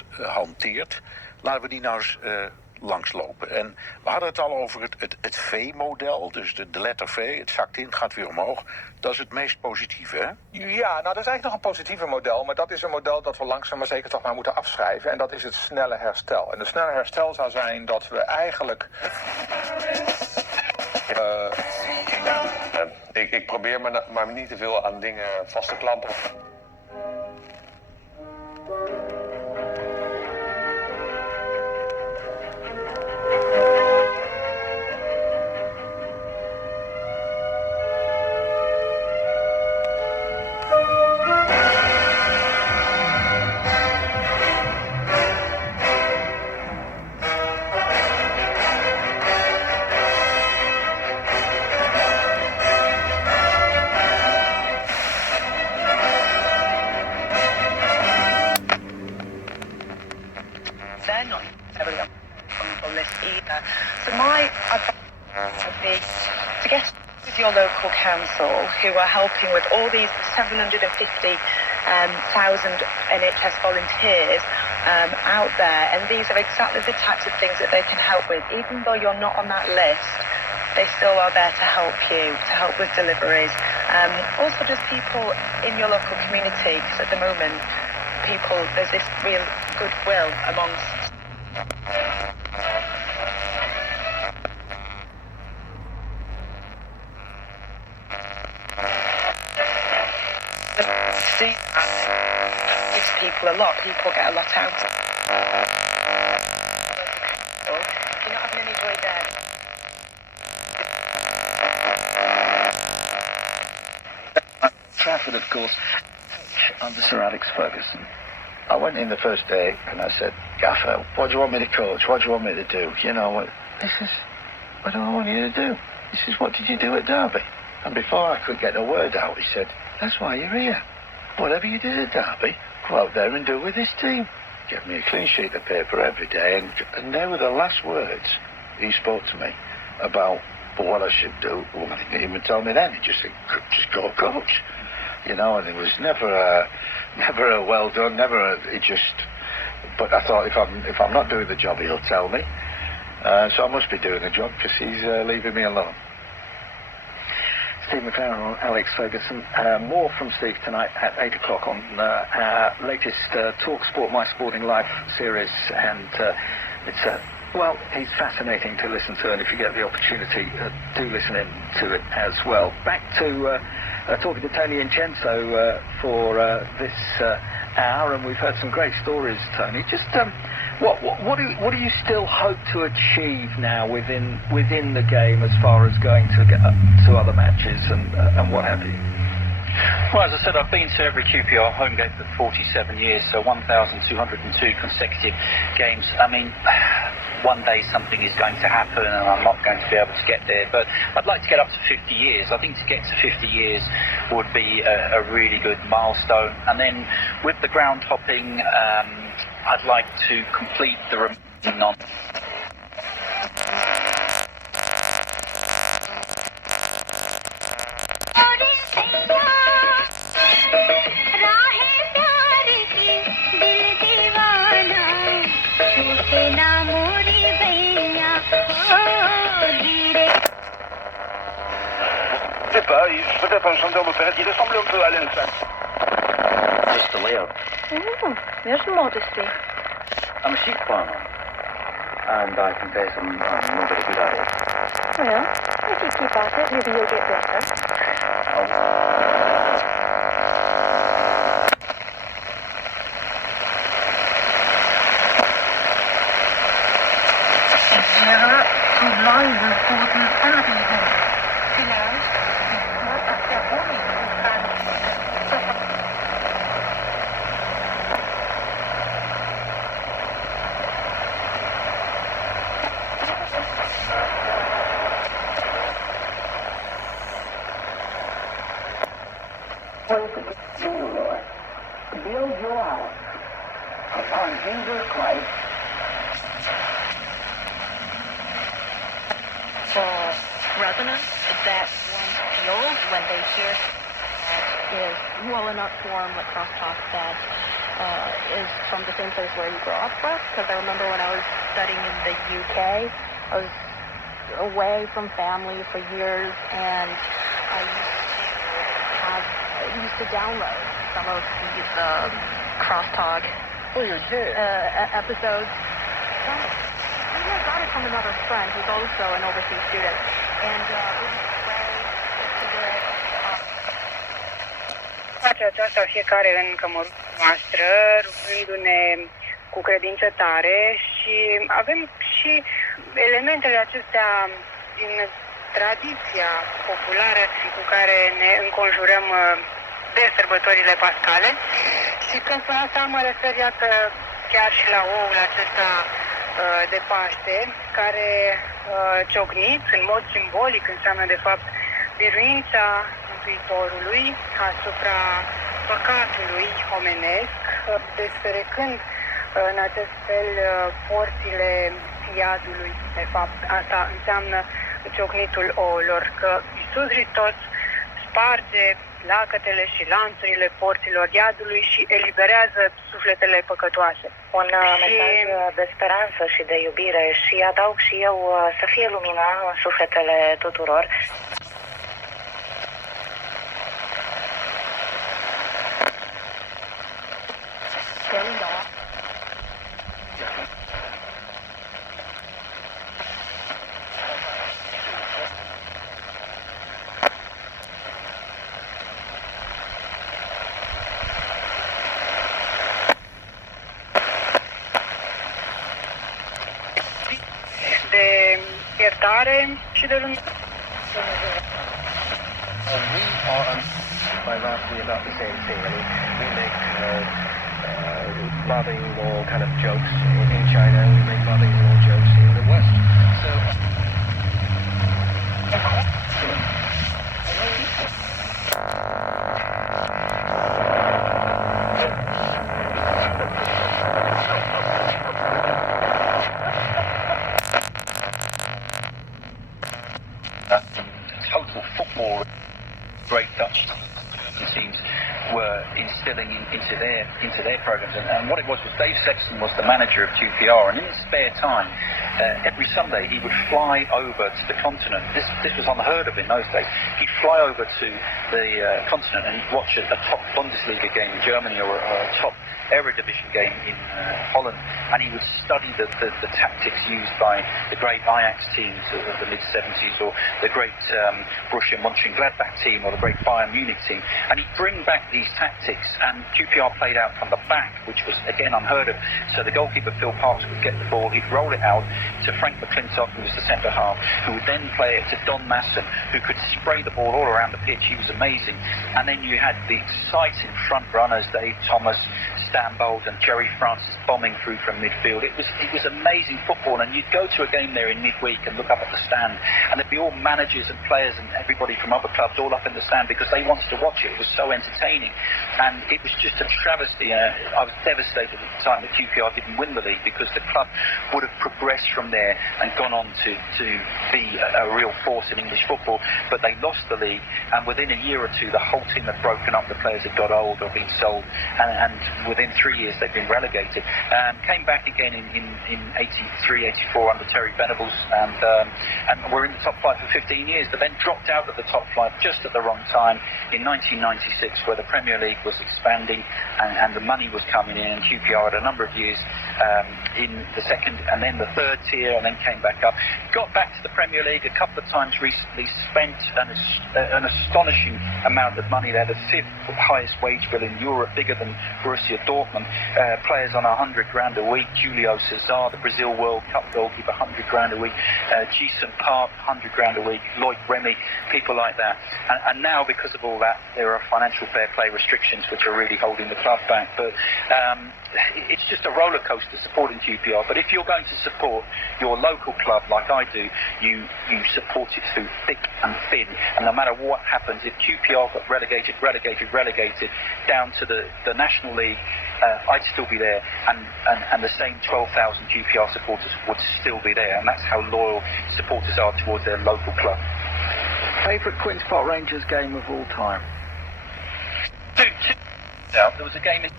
hanteert. Laten we die nou eens langslopen. En we hadden het al over het V-model, dus de letter V, het zakt in, gaat weer omhoog. Dat is het meest positieve, hè? Ja, nou, dat is eigenlijk nog een positiever model, maar dat is een model dat we langzaam maar zeker toch maar moeten afschrijven. En dat is het snelle herstel. En het snelle herstel zou zijn dat we eigenlijk... Ik probeer maar niet te veel aan dingen vast te klampen. They're not necessarily on this either. So my advice would be to get with your local council who are helping with all these 750,000 NHS volunteers out there, and these are exactly the types of things that they can help with. Even though you're not on that list, they still are there to help you, to help with deliveries. Also just people in your local community, because at the moment there's this real goodwill amongst see that gives people a lot. People get a lot out of it. If you're not having any joy there, Trafford, of course, under Sir Alex Ferguson. I went in the first day and I said, Gaffer, what do you want me to coach? What do you want me to do? You know, what do I want you to do? He says, what did you do at Derby? And before I could get a word out, he said, that's why you're here. Whatever you did at Derby, go out there and do with this team. Give me a clean sheet of paper every day. And they were the last words he spoke to me about what I should do. Well, he didn't even tell me then. He just said, just go coach. You know, and it was never a well done, but I thought if I'm not doing the job, he'll tell me. So I must be doing the job because he's leaving me alone. Steve McLaren on Alex Ferguson. More from Steve tonight at 8 o'clock on our latest Talk Sport My Sporting Life series, and he's fascinating to listen to, and if you get the opportunity, do listen in to it as well. Back to talking to Tony Incenso for this hour, and we've heard some great stories, Tony. Just what do you still hope to achieve now within the game as far as going to get to other matches and what have you? Well, as I said, I've been to every QPR home game for 47 years, so 1,202 consecutive games. I mean, one day something is going to happen and I'm not going to be able to get there, but I'd like to get up to 50 years. I think to get to 50 years would be a really good milestone. And then with the ground hopping, I'd like to complete the remaining peut-être un chanteur d'opérette, il ressemble un peu à Alan Sachs. Just a layout. There's modesty. I'm a sheep farmer, and I confess I'm not very good at it. Well, if you keep at it, maybe you'll get better. Build your house upon Jesus Christ. For resonance that one feels when they hear that is well enough form lacrosse talk that is from the same place where you grew up with? Because I remember when I was studying in the UK, I was away from family for years, and I used to download some of these crosstalk episodes. Maybe I got it from another friend who's also an overseas student, and it was a way to do it. Face aceasta fiecare în cămăruța noastră, rugându-ne cu credință tare, și avem și elementele acestea din tradiția populară cu care ne înconjurăm de sărbătorile pascale. Și când spun asta mă refer, iată, chiar și la oul acesta de Paște, care ciocnit în mod simbolic înseamnă de fapt biruința Mântuitorului asupra păcatului omenesc, desferecând în acest fel porțile iadului. De fapt, asta înseamnă ciocnitul ouălor, că Iisus Hristos sparge lacătele și lanțurile porților iadului și eliberează sufletele păcătoase. Un mesaj de speranță și de iubire, și adaug și eu să fie lumină în sufletele tuturor. De iertare și de lumină. By that, we're about the same thing. I mean, we make mother-in-law kind of jokes in China, we make mother-in-law jokes in the West. So. Total football, great Dutch teams were instilling into their programs, and what it was Dave Sexton was the manager of QPR, and in his spare time, every Sunday he would fly over to the continent. This was unheard of in those days. He'd fly over to the continent and he'd watch a top Bundesliga game in Germany or a top Eredivisie game in Holland, and he would study the tactics used by the great Ajax teams of the mid-70s, or the great Borussia Mönchengladbach team, or the great Bayern Munich team, and he'd bring back these tactics, and QPR played out from the back, which was again unheard of. So the goalkeeper Phil Parkes would get the ball, he'd roll it out to Frank McClintock, who was the centre half, who would then play it to Don Masson, who could spray the ball all around the pitch. He was amazing. And then you had the exciting front runners, Dave Thomas, Stan Bolt and Jerry Francis bombing through from midfield. It was amazing football, and you'd go to a game there in midweek and look up at the stand, and there'd be all managers and players and everybody from other clubs all up in the stand because they wanted to watch it. It was so entertaining, and it was just a travesty. I was devastated at the time that QPR didn't win the league, because the club would have progressed from there and gone on to be a real force in English football, but they lost the league, and within a year or two the whole team had broken up. The players had got old or been sold, and within 3 years they'd been relegated. Came back again in 83, 84 under Terry Venables, and were in the top flight for 15 years, but then dropped out of the top flight just at the wrong time in 1996, where the Premier League was expanding and the money was coming in, and QPR had a number of years in the second and then the third tier, and then came back up. Got back to the Premier League a couple of times recently, spent an astonishing amount of money there, the 5th highest wage bill in Europe, bigger than Borussia Dortmund. Players on 100 grand a week. Julio Cesar, the Brazil World Cup goalkeeper, 100 grand a week. Jason Park, 100 grand a week. Lloyd Remy, people like that. And now, because of all that, there are financial fair play restrictions which are really holding the club back. But it's just a roller coaster supporting QPR. But if you're going to support your local club like I do, you support it through thick and thin. And no matter what happens, if QPR got relegated down to the National League, I'd still be there, and the same 12,000 QPR supporters would still be there, and that's how loyal supporters are towards their local club. Favourite Queen's Park Rangers game of all time? There was a game in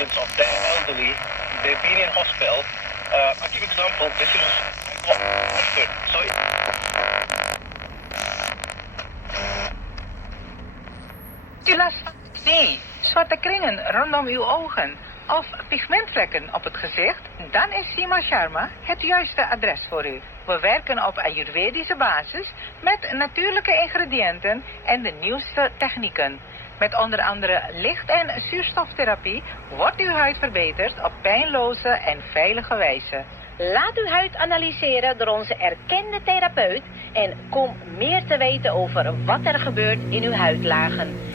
experience of the elderly. They've been in hospital. I'll give example. This is Oxford. So U last van acne, zwarte kringen rondom uw ogen of pigmentvlekken op het gezicht? Dan is Sima Sharma het juiste adres voor u. We werken op Ayurvedische basis met natuurlijke ingrediënten en de nieuwste technieken. Met onder andere licht- en zuurstoftherapie wordt uw huid verbeterd op pijnloze en veilige wijze. Laat uw huid analyseren door onze erkende therapeut en kom meer te weten over wat er gebeurt in uw huidlagen.